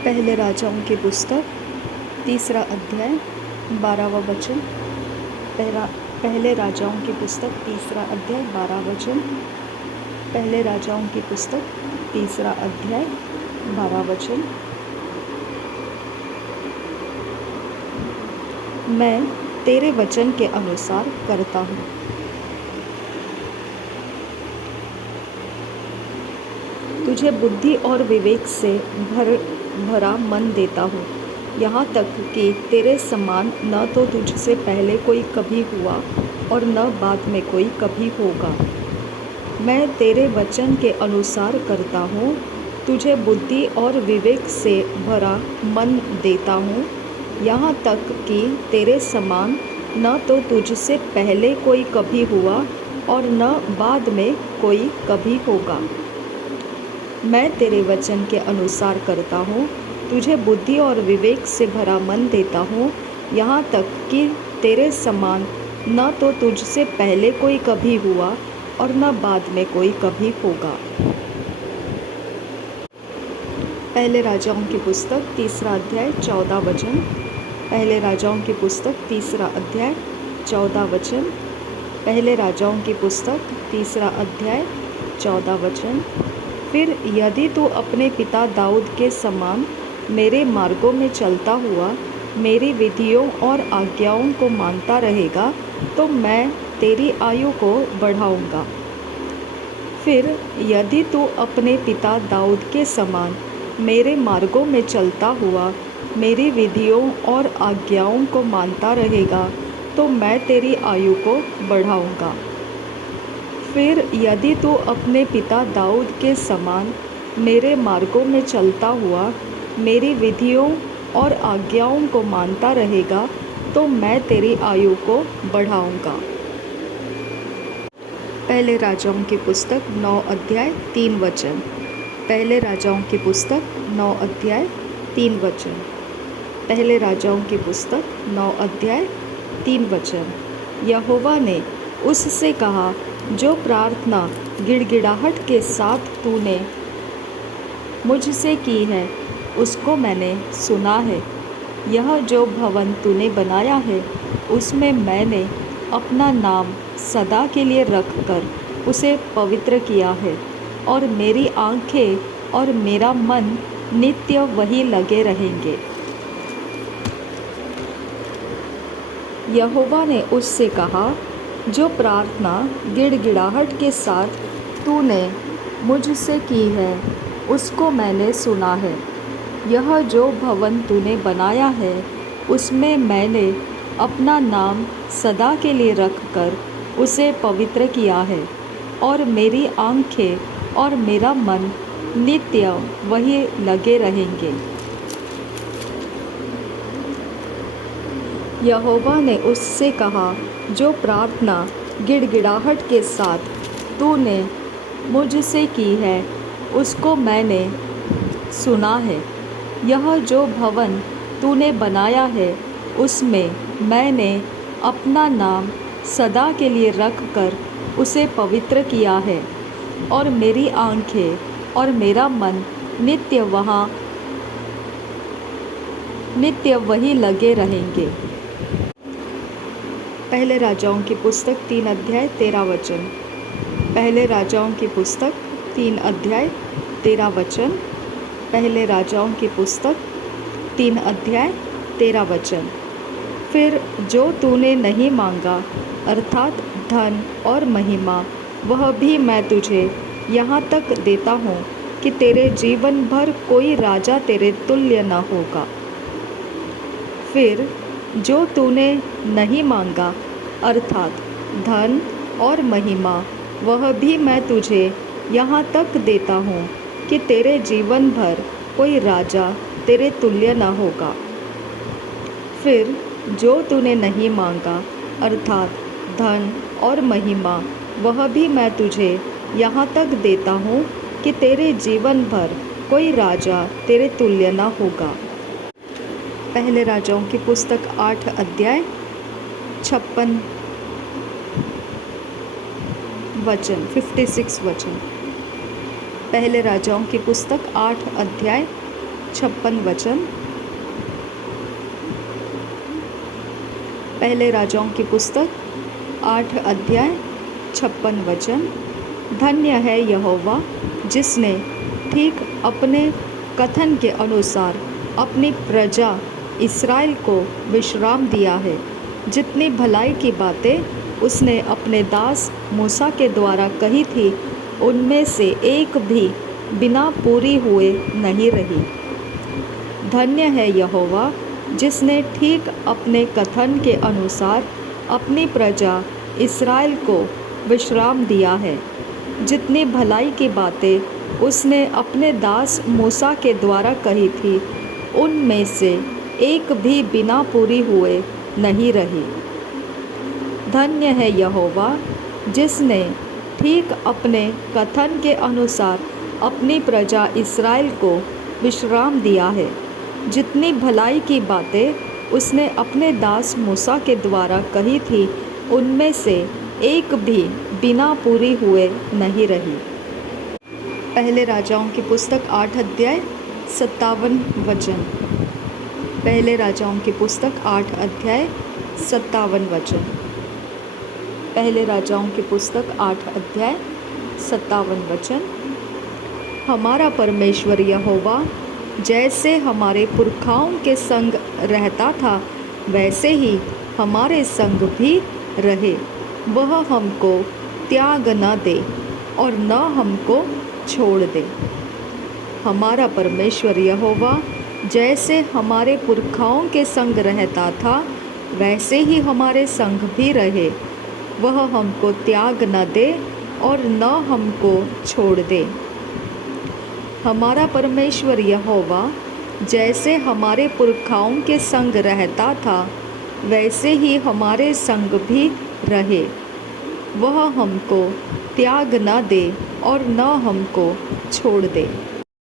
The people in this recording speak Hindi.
पहले राजाओं की पुस्तक 3 अध्याय 12वां वचन। पहले राजाओं की पुस्तक 3 अध्याय 12 वचन। पहले राजाओं की पुस्तक 3 अध्याय 12 वचन। मैं तेरे वचन के अनुसार करता हूँ। तुझे बुद्धि और विवेक से भरा मन देता हूँ, यहाँ तक कि तेरे समान न तो तुझसे पहले कोई कभी हुआ और न बाद में कोई कभी होगा। मैं तेरे वचन के अनुसार करता हूँ, तुझे बुद्धि और विवेक से भरा मन देता हूँ, यहाँ तक कि तेरे समान न तो तुझसे पहले कोई कभी हुआ और न बाद में कोई कभी होगा। मैं तेरे वचन के अनुसार करता हूँ, तुझे बुद्धि और विवेक से भरा मन देता हूँ, यहाँ तक कि तेरे समान न तो तुझसे पहले कोई कभी हुआ और न बाद में कोई कभी होगा। पहले राजाओं की पुस्तक 3 अध्याय 14 वचन। पहले राजाओं की पुस्तक 3 अध्याय 14 वचन। पहले राजाओं की पुस्तक 3 अध्याय 14 वचन। फिर यदि तू अपने पिता दाऊद के समान मेरे मार्गों में चलता हुआ मेरी विधियों और आज्ञाओं को मानता रहेगा, तो मैं तेरी आयु को बढ़ाऊंगा। फिर यदि तू अपने पिता दाऊद के समान मेरे मार्गों में चलता हुआ मेरी विधियों और आज्ञाओं को मानता रहेगा, तो मैं तेरी आयु को बढ़ाऊंगा। फिर यदि तू अपने पिता दाऊद के समान मेरे मार्गों में चलता हुआ मेरी विधियों और आज्ञाओं को मानता रहेगा, तो मैं तेरी आयु को बढ़ाऊंगा। पहले राजाओं की पुस्तक 9 अध्याय 3 वचन। पहले राजाओं की पुस्तक 9 अध्याय 3 वचन। पहले राजाओं की पुस्तक 9 अध्याय 3 वचन। यहोवा ने उससे कहा, जो प्रार्थना गिड़गिड़ाहट के साथ तूने मुझसे की है, उसको मैंने सुना है। यह जो भवन तूने बनाया है, उसमें मैंने अपना नाम सदा के लिए रखकर उसे पवित्र किया है, और मेरी आँखें और मेरा मन नित्य वही लगे रहेंगे। यहोवा ने उससे कहा, जो प्रार्थना गिड़गिड़ाहट के साथ तूने मुझसे की है, उसको मैंने सुना है। यह जो भवन तूने बनाया है, उसमें मैंने अपना नाम सदा के लिए रखकर उसे पवित्र किया है, और मेरी आँखें और मेरा मन नित्य वही लगे रहेंगे। यहोवा ने उससे कहा, जो प्रार्थना गिड़गिड़ाहट के साथ तूने मुझसे की है, उसको मैंने सुना है। यह जो भवन तूने बनाया है, उसमें मैंने अपना नाम सदा के लिए रखकर उसे पवित्र किया है, और मेरी आँखें और मेरा मन नित्य वही लगे रहेंगे। पहले राजाओं की पुस्तक 3 अध्याय 13 वचन। पहले राजाओं की पुस्तक 3 अध्याय 13 वचन। पहले राजाओं की पुस्तक 3 अध्याय 13 वचन। फिर जो तूने नहीं मांगा, अर्थात धन और महिमा, वह भी मैं तुझे यहाँ तक देता हूँ कि तेरे जीवन भर कोई राजा तेरे तुल्य न होगा। फिर जो तूने नहीं मांगा, अर्थात धन और महिमा, वह भी मैं तुझे यहाँ तक देता हूँ कि तेरे जीवन भर कोई राजा तेरे तुल्य न होगा। फिर जो तूने नहीं मांगा, अर्थात धन और महिमा, वह भी मैं तुझे यहाँ तक देता हूँ कि तेरे जीवन भर कोई राजा तेरे तुल्य न होगा। पहले राजाओं की पुस्तक 8 अध्याय 56 वचन 56 वचन। पहले राजाओं की पुस्तक 8 अध्याय 56 वचन। पहले राजाओं की पुस्तक 8 अध्याय 56 वचन। धन्य है यहोवा जिसने ठीक अपने कथन के अनुसार अपनी प्रजा इस्राएल को विश्राम दिया है। जितनी भलाई की बातें उसने अपने दास मूसा के द्वारा कही थी, उनमें से एक भी बिना पूरी हुए नहीं रही। धन्य है यहोवा जिसने ठीक अपने कथन के अनुसार अपनी प्रजा इस्राएल को विश्राम दिया है। जितनी भलाई की बातें उसने अपने दास मूसा के द्वारा कही थी, उनमें से एक भी बिना पूरी हुए नहीं रही। धन्य है यहोवा जिसने ठीक अपने कथन के अनुसार अपनी प्रजा इस्राएल को विश्राम दिया है। जितनी भलाई की बातें उसने अपने दास मूसा के द्वारा कही थी, उनमें से एक भी बिना पूरी हुए नहीं रही। पहले राजाओं की पुस्तक 8 अध्याय 57 वचन। पहले राजाओं की पुस्तक 8 अध्याय 57 वचन। पहले राजाओं की पुस्तक 8 अध्याय 57 वचन। हमारा परमेश्वर यहोवा जैसे हमारे पुरखाओं के संग रहता था, वैसे ही हमारे संग भी रहे। वह हमको त्याग न दे और न हमको छोड़ दे। हमारा परमेश्वर यहोवा जैसे हमारे पुरखाओं के संग रहता था, वैसे ही हमारे संग भी रहे। वह हमको त्याग न दे और न हमको छोड़ दे। हमारा परमेश्वर यहोवा जैसे हमारे पुरखाओं के संग रहता था, वैसे ही हमारे संग भी रहे। वह हमको त्याग न दे और न हमको छोड़ दे।